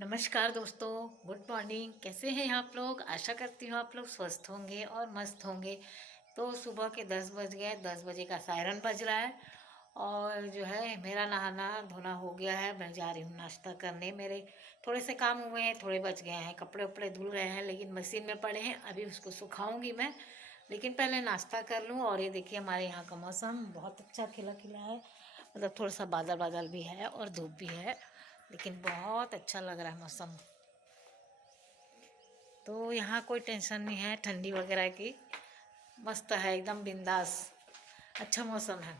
नमस्कार दोस्तों, good morning. कैसे हैं आप लोग? आशा करती हूँ आप लोग स्वस्थ होंगे और मस्त होंगे। तो सुबह के 10 बज गए, 10 बजे का सायरन बज रहा है और जो है मेरा नहाना धोना हो गया है। मैं जा रही हूँ नाश्ता करने। मेरे थोड़े से काम हुए हैं, थोड़े बच गए हैं, कपड़े उपड़े धुल गए हैं लेकिन मशीन में पड़े हैं, अभी उसको सुखाऊंगी मैं। लेकिन पहले नाश्ता कर लूँ। और ये देखिए हमारे यहाँ का मौसम बहुत अच्छा खिला खिला है, मतलब थोड़ा सा बादल बादल भी है और धूप भी है, लेकिन बहुत अच्छा लग रहा है मौसम। तो यहाँ कोई टेंशन नहीं है ठंडी वगैरह की, मस्त है एकदम बिंदास, अच्छा मौसम है।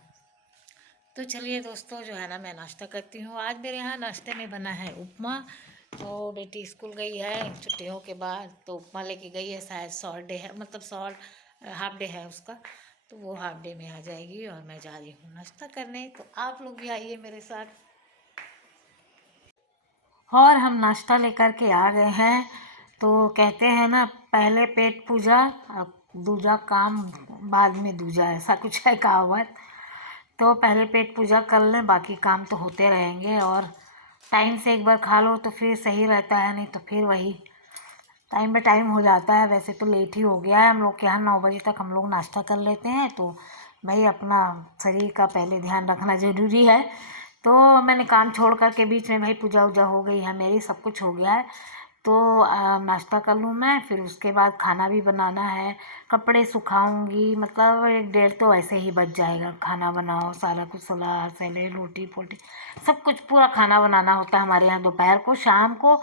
तो चलिए दोस्तों, जो है ना मैं नाश्ता करती हूँ। आज मेरे यहाँ नाश्ते में बना है उपमा। तो बेटी स्कूल गई है छुट्टियों के बाद, तो उपमा लेके गई है। शायद शॉर्ट डे है, मतलब शॉर्ट हाफ डे है उसका, तो वो हाफ डे में आ जाएगी और मैं जा रही हूँ नाश्ता करने। तो आप लोग भी आइए मेरे साथ। और हम नाश्ता लेकर के आ गए हैं। तो कहते हैं ना, पहले पेट पूजा, अब दूजा काम बाद में दूजा, ऐसा कुछ है कहावत। तो पहले पेट पूजा कर लें, बाकी काम तो होते रहेंगे। और टाइम से एक बार खा लो तो फिर सही रहता है, नहीं तो फिर वही टाइम पे टाइम हो जाता है। वैसे तो लेट ही हो गया है, हम लोग के यहाँ 9 बजे तक हम लोग नाश्ता कर लेते हैं। तो भाई अपना शरीर का पहले ध्यान रखना ज़रूरी है। तो मैंने काम छोड़ कर के बीच में भाई पूजा वूजा हो गई है मेरी, सब कुछ हो गया है। तो नाश्ता कर लूँ मैं, फिर उसके बाद खाना भी बनाना है, कपड़े सुखाऊंगी। मतलब 1 डेढ़ तो ऐसे ही बच जाएगा। खाना बनाओ, सारा कुछ सलाद सैलेड रोटी पोटी सब कुछ पूरा खाना बनाना होता है हमारे यहाँ दोपहर को। शाम को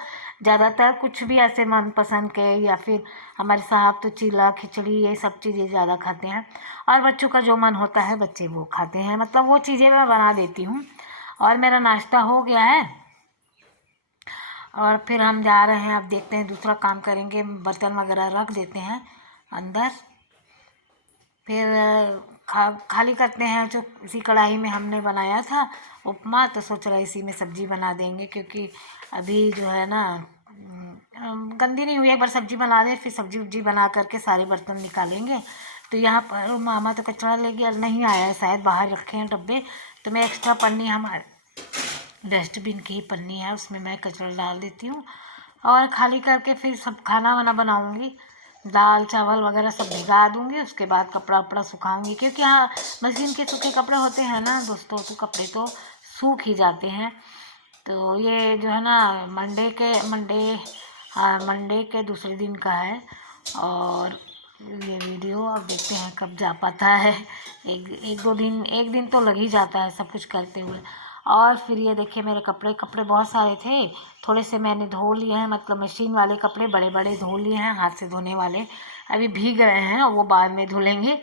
ज़्यादातर कुछ भी ऐसे मनपसंद के, या फिर हमारे साहब तो चीला खिचड़ी ये सब चीज़ें ज़्यादा खाते हैं। और बच्चों का जो मन होता है बच्चे वो खाते हैं, मतलब वो चीज़ें मैं बना देती हूँ। और मेरा नाश्ता हो गया है और फिर हम जा रहे हैं। अब देखते हैं दूसरा काम करेंगे, बर्तन वगैरह रख देते हैं अंदर। फिर खाली करते हैं। जो इसी कढ़ाई में हमने बनाया था उपमा, तो सोच रहा इसी में सब्जी बना देंगे, क्योंकि अभी जो है ना गंदी नहीं हुई। एक बार सब्जी बना दें, फिर सब्जी उब्जी बना करके सारे बर्तन निकालेंगे। तो यहाँ पर मामा तो कचरा ले गया, नहीं आया है शायद, बाहर रखे हैं डब्बे। तो मैं एक्स्ट्रा पन्नी, हमारे डस्टबिन की ही पन्नी है, उसमें मैं कचरा डाल देती हूँ। और खाली करके फिर सब खाना वाना बनाऊँगी, दाल चावल वगैरह सब भिगा दूँगी। उसके बाद कपड़ा वपड़ा सुखाऊँगी, क्योंकि हाँ मशीन के सूखे कपड़े होते हैं ना दोस्तों, तो कपड़े तो सूख ही जाते हैं। तो ये जो है ना मंडे के दूसरे दिन का है। और ये वीडियो अब देखते हैं कब जा पाता है। एक दिन तो लग ही जाता है सब कुछ करते हुए। और फिर ये देखिए मेरे कपड़े कपड़े बहुत सारे थे, थोड़े से मैंने धो लिए हैं, मतलब मशीन वाले कपड़े बड़े बड़े धो लिए हैं, हाथ से धोने वाले अभी भीग रहे हैं और वो बाद में धुलेंगे।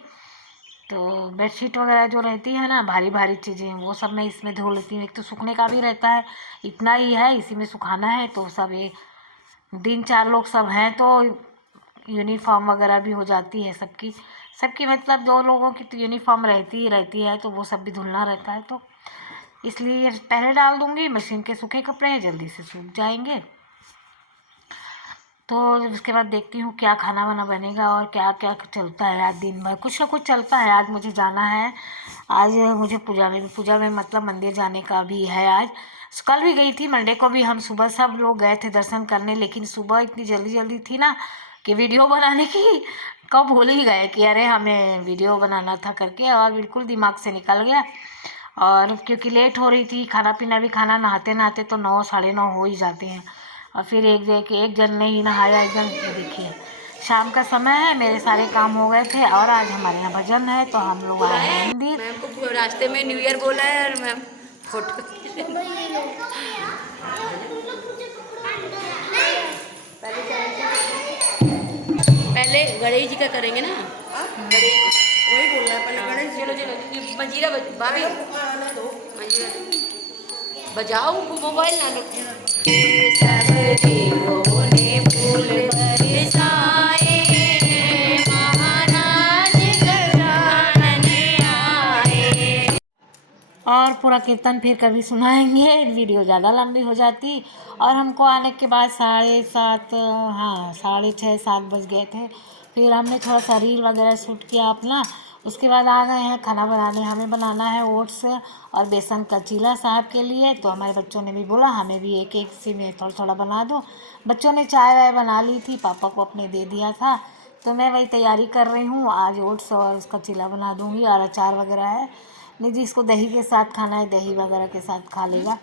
तो बेडशीट वगैरह जो रहती है ना, भारी भारी चीज़ें, वो सब मैं इसमें धो लेती हूँ। एक तो सूखने का भी रहता है, इतना ही है, इसी में सुखाना है। तो सब ये 3-4 लोग सब हैं, तो यूनिफॉर्म वगैरह भी हो जाती है सबकी सबकी, मतलब 2 लोगों की तो यूनिफॉर्म रहती ही रहती है, तो वो सब भी धुलना रहता है। तो इसलिए पहले डाल दूँगी। मशीन के सूखे कपड़े हैं, जल्दी से सूख जाएंगे। तो उसके बाद देखती हूँ क्या खाना वाना बनेगा और क्या क्या चलता है। आज दिन भर कुछ ना कुछ चलता है। आज मुझे जाना है, आज मुझे पूजा में मतलब मंदिर जाने का भी है आज। कल भी गई थी, मंडे को भी हम सुबह सब लोग गए थे दर्शन करने, लेकिन सुबह इतनी जल्दी जल्दी थी ना कि वीडियो बनाने की कब भूल ही गए कि अरे हमें वीडियो बनाना था करके, और बिल्कुल दिमाग से निकल गया। और क्योंकि लेट हो रही थी, खाना पीना भी खाना नहाते नहाते तो 9 साढ़े 9 हो ही जाते हैं। और फिर एक जन ने ही नहाया, एक जन, ये देखिए शाम का समय है, मेरे सारे काम हो गए थे। और आज हमारे यहाँ भजन है, तो हम लोग आए हैं मंदिर। मैम को रास्ते में न्यू ईयर बोला है और मैम फोटो पहले गणेश जी का करेंगे ना। गणेश वही बोलना है पहले गणेश। चलो चलो ये मंजीरा भाभी मंजीरा बजाओ, मोबाइल ना लो। सब जीवों ने फूल बरसाए, महाराज गजानन आए। और पूरा कीर्तन फिर कभी सुनाएंगे, वीडियो ज़्यादा लंबी हो जाती। और हमको आने के बाद 7:30, हाँ 6:30 7 बज गए थे। फिर हमने थोड़ा सा रील वगैरह शूट किया अपना, उसके बाद आ गए हैं खाना बनाने। हमें बनाना है ओट्स और बेसन का चीला साहब के लिए। तो हमारे बच्चों ने भी बोला हमें भी एक एक सी में थोड़ा थोड़ा बना दो। बच्चों ने चाय वाय बना ली थी, पापा को अपने दे दिया था। तो मैं वही तैयारी कर रही हूँ। आज ओट्स और उसका चीला बना दूँगी और अचार वगैरह है। नहीं जी, इसको दही के साथ खाना है, दही वगैरह के साथ खा लेगा।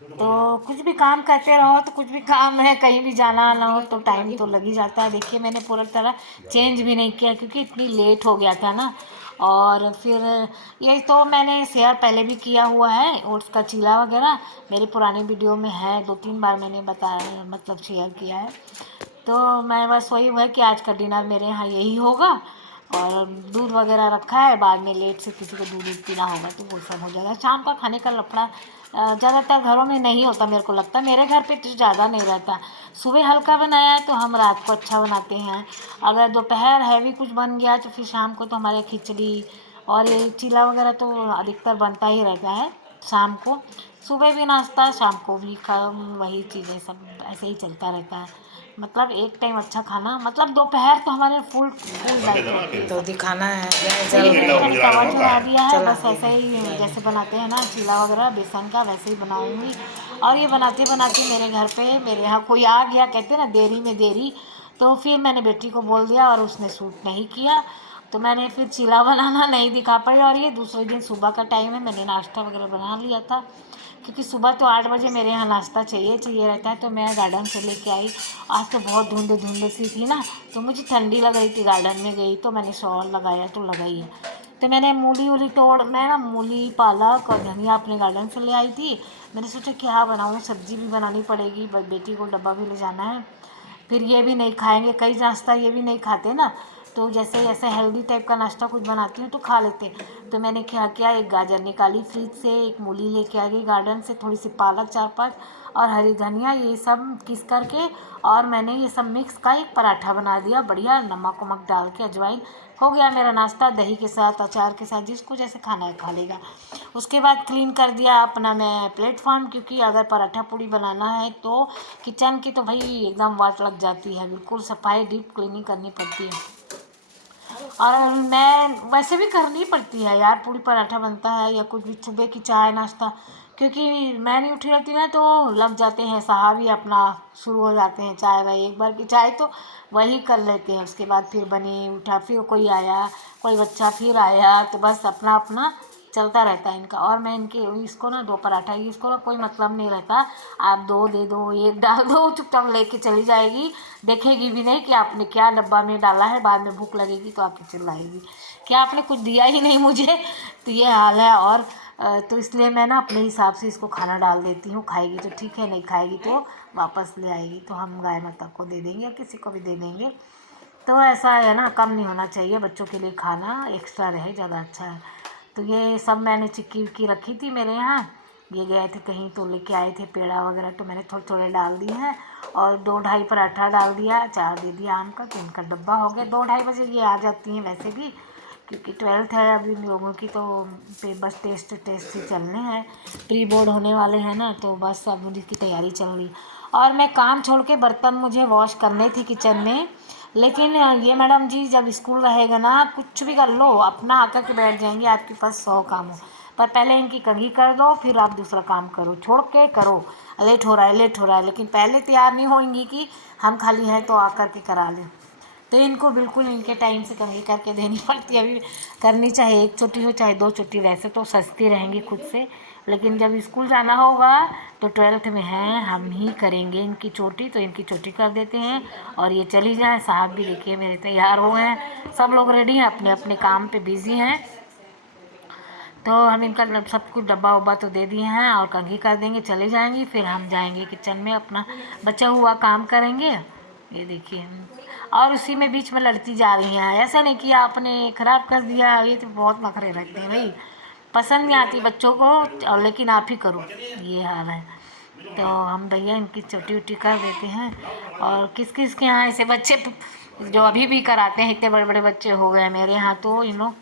तो कुछ भी काम करते रहो तो कुछ भी काम है, कहीं भी जाना आना हो तो टाइम तो लग ही जाता है। देखिए मैंने पूरी तरह चेंज भी नहीं किया क्योंकि इतनी लेट हो गया था ना। और फिर ये तो मैंने शेयर पहले भी किया हुआ है, ओट्स का चीला वगैरह मेरी पुरानी वीडियो में है, 2-3 बार मैंने बताया, मतलब शेयर किया है। तो मैं बस वही है कि आज का डिनर मेरे यहाँ यही होगा। और दूध वगैरह रखा है, बाद में लेट से किसी को दूध पीना होगा तो वो सब हो जाएगा। शाम का खाने का लफड़ा ज़्यादातर घरों में नहीं होता, मेरे को लगता है। मेरे घर पे तो ज़्यादा नहीं रहता। सुबह हल्का बनाया है तो हम रात को अच्छा बनाते हैं। अगर दोपहर हैवी कुछ बन गया तो फिर शाम को तो हमारे खिचड़ी और ये चीला वगैरह तो अधिकतर बनता ही रहता है शाम को। सुबह भी नाश्ता, शाम को भी वही चीज़ें सब ऐसे ही चलता रहता है। मतलब एक टाइम अच्छा खाना, मतलब दोपहर तो हमारे फुल फुल डाइट रहती है। तो दिखाना है गैस तो जल ये रही मैंने कढ़ी चावल चढ़ा दिया है, चला बस ऐसे ही जैसे बनाते हैं ना चीला वगैरह बेसन का, वैसे ही बनाऊंगी। और ये बनाते बनाते मेरे घर पे मेरे यहाँ कोई आ गया, कहते हैं ना देरी में देरी। तो फिर मैंने बेटी को बोल दिया और उसने सूट नहीं किया। तो मैंने फिर चीला बनाना नहीं दिखा पाई। और ये दूसरे दिन सुबह का टाइम है, मैंने नाश्ता वगैरह बना लिया था क्योंकि सुबह तो 8 बजे मेरे यहाँ नाश्ता चाहिए चाहिए रहता है। तो मैं गार्डन से लेके आई। आज तो बहुत धुंध धुंध सी थी ना, तो मुझे ठंडी लग रही थी। गार्डन में गई तो मैंने शॉल लगाया तो लगाई है। तो मैंने मूली वूली तोड़, मैं ना मूली पालक और धनिया अपने गार्डन से ले आई थी। मैंने सोचा क्या बनाऊँ, सब्जी भी बनानी पड़ेगी, बेटी को डब्बा भी ले जाना है। फिर ये भी नहीं खाएंगे, कई नाश्ता ये भी नहीं खाते ना। तो जैसे ऐसे हेल्दी टाइप का नाश्ता कुछ बनाती हूँ तो खा लेते। तो मैंने क्या किया, एक गाजर निकाली फ्रिज से, एक मूली लेके आ गई गार्डन से, थोड़ी सी पालक 4-5 और हरी धनिया, ये सब किस करके और मैंने ये सब मिक्स का एक पराठा बना दिया बढ़िया, नमक वमक डाल के, अजवाइन। हो गया मेरा नाश्ता, दही के साथ अचार के साथ, जिसको जैसे खाना है खा लेगा। उसके बाद क्लीन कर दिया अपना मैं प्लेटफॉर्म, क्योंकि अगर पराठा पूड़ी बनाना है तो किचन की तो भाई एकदम वाट लग जाती है, बिल्कुल सफाई डीप क्लीनिंग करनी पड़ती है। और मैं वैसे भी करनी पड़ती है यार, पूड़ी पराठा बनता है या कुछ भी, सुबह की चाय नाश्ता, क्योंकि मैं नहीं उठी रहती ना तो लग जाते हैं साहब ही अपना शुरू हो जाते हैं चाय वाय। एक बार की चाय तो वही कर लेते हैं, उसके बाद फिर बनी उठा, फिर कोई आया, कोई बच्चा फिर आया, तो बस अपना अपना चलता रहता है इनका। और मैं इनके इसको ना 2 पराठा, इसको ना कोई मतलब नहीं रहता, आप 2 दे दो, 1 डाल दो, चुपचाप लेके चली जाएगी, देखेगी भी नहीं कि आपने क्या डब्बा में डाला है। बाद में भूख लगेगी तो आपकी चिल्लाएगी कि आपने कुछ दिया ही नहीं मुझे। तो ये हाल है। और तो इसलिए मैं ना अपने हिसाब से इसको खाना डाल देती हूँ, खाएगी तो ठीक है, नहीं खाएगी तो वापस ले आएगी, तो हम गाय माता को दे देंगे या किसी को भी दे देंगे। तो ऐसा है ना, कम नहीं होना चाहिए बच्चों के लिए खाना, एक्स्ट्रा रहे ज़्यादा अच्छा है। तो ये सब मैंने चिक्की विक्की रखी थी मेरे यहाँ, ये गए थे कहीं तो लेके आए थे पेड़ा वगैरह, तो मैंने थोड़े थोड़े डाल दिए हैं। और 2-2.5 पराठा डाल दिया, अचार दे दिया आम का, तो इनका डब्बा हो गया। 2-2.5 बजे ये आ जाती हैं वैसे भी, क्योंकि 12th है अभी इन लोगों की, तो बस टेस्ट टेस्ट ही चलने हैं, प्री बोर्ड होने वाले हैं ना, तो बस अब उनकी तैयारी चल रही। और मैं काम छोड़ के बर्तन मुझे वॉश करने थे किचन में, लेकिन ये मैडम जी जब स्कूल रहेगा ना, कुछ भी कर लो अपना आकर के बैठ जाएंगे, आपके पास 100 काम हो, पर पहले इनकी कंघी कर दो, फिर आप दूसरा काम करो, छोड़ के करो, लेट हो रहा है लेट हो रहा है, लेकिन पहले तैयार नहीं होंगी कि हम खाली हैं तो आकर के करा लें। तो इनको बिल्कुल इनके टाइम से कंघी करके देनी पड़ती है अभी, करनी चाहे 1 चोटी हो चाहे 2 चोटी, वैसे तो सस्ती रहेंगी खुद से, लेकिन जब स्कूल जाना होगा तो 12th में हैं, हम ही करेंगे इनकी चोटी, तो इनकी चोटी कर देते हैं और ये चली जाए। साहब भी देखिए मेरे तैयार हो गए हैं, सब लोग रेडी हैं, अपने अपने काम पे बिजी हैं। तो हम इनका सब कुछ डब्बा उब्बा तो दे दिए हैं और कंघी कर देंगे, चले जाएंगी, फिर हम जाएंगे किचन में अपना बचा हुआ काम करेंगे। ये देखिए, और उसी में बीच में लड़ती जा रही हैं, ऐसा नहीं किया आपने ख़राब कर दिया, ये तो बहुत नखरे रखते हैं भाई, पसंद नहीं आती बच्चों को, और लेकिन आप ही करो, ये हाल है। तो हम भैया इनकी चोटी उटी कर देते हैं। और किस किस के यहाँ ऐसे बच्चे जो अभी भी कराते हैं, इतने बड़े बड़े बच्चे हो गए मेरे यहाँ, तो इन लोग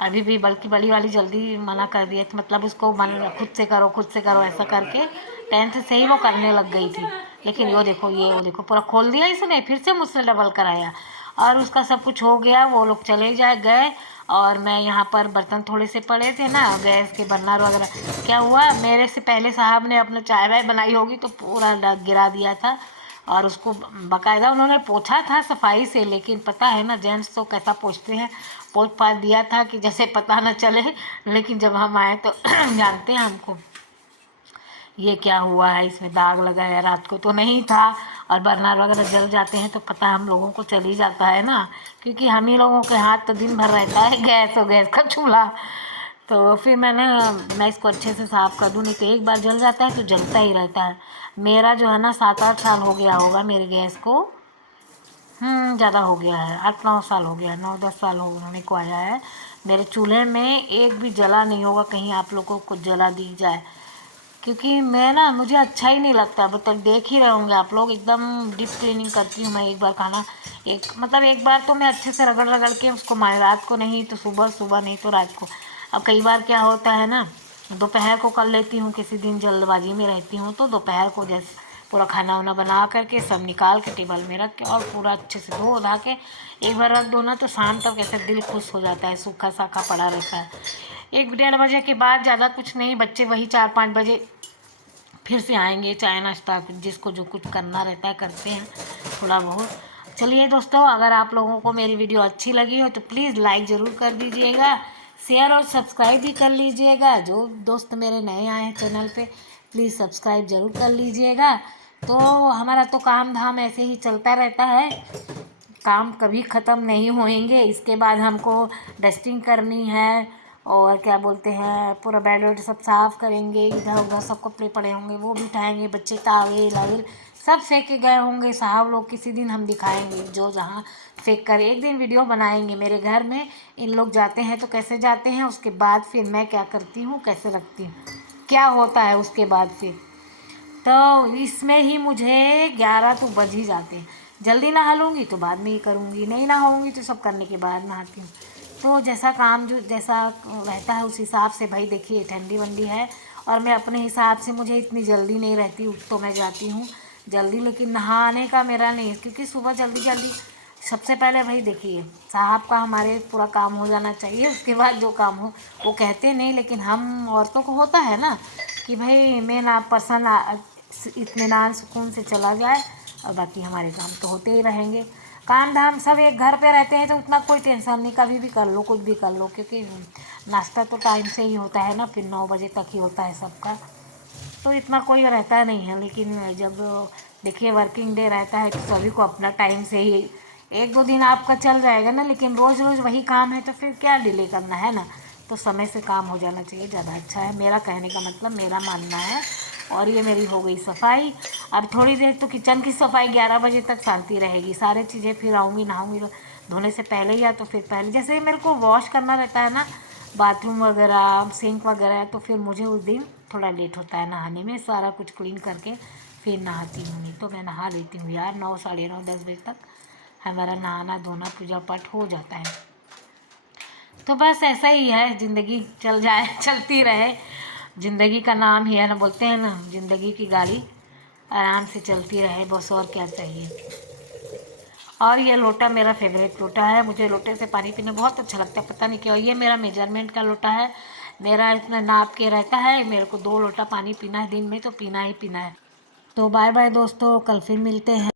अभी भी, बल्कि बड़ी वाली जल्दी मना कर दिया कि मतलब उसको मन खुद से करो ऐसा करके 10th से ही वो करने लग गई थी। लेकिन वो देखो पूरा खोल दिया इसने, फिर से मुझसे डबल कराया। और उसका सब कुछ हो गया, वो लोग चले गए। और मैं यहाँ पर बर्तन थोड़े से पड़े थे ना, गैस के बर्नर वगैरह। क्या हुआ, मेरे से पहले साहब ने अपने चाय वाय बनाई होगी तो पूरा गिरा दिया था, और उसको बाकायदा उन्होंने पोछा था सफाई से। लेकिन पता है ना जेंट्स तो कैसा पोछते हैं, पोछ पाछ दिया था कि जैसे पता न चले। लेकिन जब हम आए तो जानते हैं हमको ये क्या हुआ है, इसमें दाग लगा है, रात को तो नहीं था। और बर्नर वगैरह जल जाते हैं तो पता हम लोगों को चल ही जाता है ना, क्योंकि हम ही लोगों के हाथ तो दिन भर रहता है गैस का चूल्हा। तो फिर मैं इसको अच्छे से साफ़ कर दूँ, नहीं तो एक बार जल जाता है तो जलता ही रहता है। मेरा जो है ना 7-8 साल हो गया होगा मेरे गैस को। ज़्यादा हो गया है, 8-9 साल हो गया, 9-10 साल होने को आया है। मेरे चूल्हे में एक भी जला नहीं होगा, कहीं आप लोगों को जला दी जाए। क्योंकि मैं ना, मुझे अच्छा ही नहीं लगता। अब तक देख ही रहे होंगे आप लोग, एकदम डीप क्लीनिंग करती हूँ मैं। एक बार खाना एक बार तो मैं अच्छे से रगड़ रगड़ के उसको रात को नहीं तो सुबह, सुबह नहीं तो रात को। अब कई बार क्या होता है ना, दोपहर को कर लेती हूँ, किसी दिन जल्दबाजी में रहती हूँ तो दोपहर को जैसे पूरा खाना वाना बना करके सब निकाल के टेबल में रख के और पूरा अच्छे से धो धा के एक बार रख दो ना, तो शाम तक ऐसे दिल खुश हो जाता है, सूखा साखा पड़ा रहता है। 1-1:30 बजे के बाद ज़्यादा कुछ नहीं, बच्चे वही 4-5 बजे फिर से आएंगे, चाय नाश्ता जिसको जो कुछ करना रहता है करते हैं थोड़ा बहुत। चलिए दोस्तों, अगर आप लोगों को मेरी वीडियो अच्छी लगी हो तो प्लीज़ लाइक ज़रूर कर दीजिएगा, शेयर और सब्सक्राइब भी कर लीजिएगा। जो दोस्त मेरे नए आए हैं चैनल पे, प्लीज़ सब्सक्राइब ज़रूर कर लीजिएगा। तो हमारा तो काम धाम ऐसे ही चलता रहता है, काम कभी ख़त्म नहीं होएंगे। इसके बाद हमको डस्टिंग करनी है, और क्या बोलते हैं, पूरा बेड वेड सब साफ़ करेंगे, इधर उधर सब कपड़े पड़े होंगे वो भी उठाएंगे, बच्चे टावेल आवेल सब फेंक के गए होंगे साहब लोग। किसी दिन हम दिखाएंगे जो जहाँ फेंक कर, एक दिन वीडियो बनाएंगे मेरे घर में इन लोग जाते हैं तो कैसे जाते हैं, उसके बाद फिर मैं क्या करती हूँ, कैसे रखती हूँ, क्या होता है उसके बाद फिर। तो इसमें ही मुझे 11 तो बज ही जाते हैं। जल्दी नहा लूँगी तो बाद में ही करूँगी, नहीं नहाऊँगी तो सब करने के बाद नहाती हूँ। तो जैसा काम जो जैसा रहता है उस हिसाब से, भाई देखिए ठंडी वंडी है और मैं अपने हिसाब से, मुझे इतनी जल्दी नहीं रहती, उठ तो मैं जाती हूँ जल्दी, लेकिन नहाने का मेरा नहीं, क्योंकि सुबह जल्दी जल्दी सबसे पहले भाई देखिए साहब का हमारे पूरा काम हो जाना चाहिए, उसके बाद जो काम हो। वो कहते नहीं, लेकिन हम औरतों को होता है ना कि भाई मेन आप पर्सन इत्मीनान सुकून से चला जाए, और बाकी हमारे काम तो होते ही रहेंगे। काम धाम सब एक घर पे रहते हैं तो उतना कोई टेंशन नहीं, कभी भी कर लो, कुछ भी कर लो, क्योंकि नाश्ता तो टाइम से ही होता है ना, फिर 9 बजे तक ही होता है सबका, तो इतना कोई रहता नहीं है। लेकिन जब देखिए वर्किंग डे रहता है तो सभी को अपना टाइम से ही, 1-2 दिन आपका चल जाएगा ना, लेकिन रोज़ रोज़ वही काम है तो फिर क्या डिले करना है ना, तो समय से काम हो जाना चाहिए, ज़्यादा अच्छा है। मेरा कहने का मतलब, मेरा मानना है। और ये मेरी हो गई सफाई। अब थोड़ी देर तो किचन की सफाई, 11 बजे तक शांति रहेगी, सारे चीज़ें फिर आऊँगी नहाऊँगी धोने से पहले, या तो फिर पहले जैसे मेरे को वॉश करना रहता है ना, बाथरूम वगैरह सिंक वगैरह, तो फिर मुझे उस दिन थोड़ा लेट होता है नहाने में, सारा कुछ क्लीन करके फिर नहाती हूँ। नहीं तो मैं नहा लेती हूँ यार, 9, साढ़े 9, 10 बजे तक हमारा नहाना धोना पूजा पाठ हो जाता है। तो बस ऐसा ही है, ज़िंदगी चल जाए चलती रहे, ज़िंदगी का नाम ही है ना, बोलते हैं ना ज़िंदगी की गाड़ी आराम से चलती रहे, बस और क्या चाहिए। और ये लोटा मेरा फेवरेट लोटा है, मुझे लोटे से पानी पीना बहुत अच्छा लगता है, पता नहीं क्यों। ये मेरा मेजरमेंट का लोटा है, मेरा इसमें नाप के रहता है, मेरे को 2 लोटा पानी पीना है दिन में, तो पीना ही पीना है। तो बाय बाय दोस्तों, कल फिर मिलते हैं।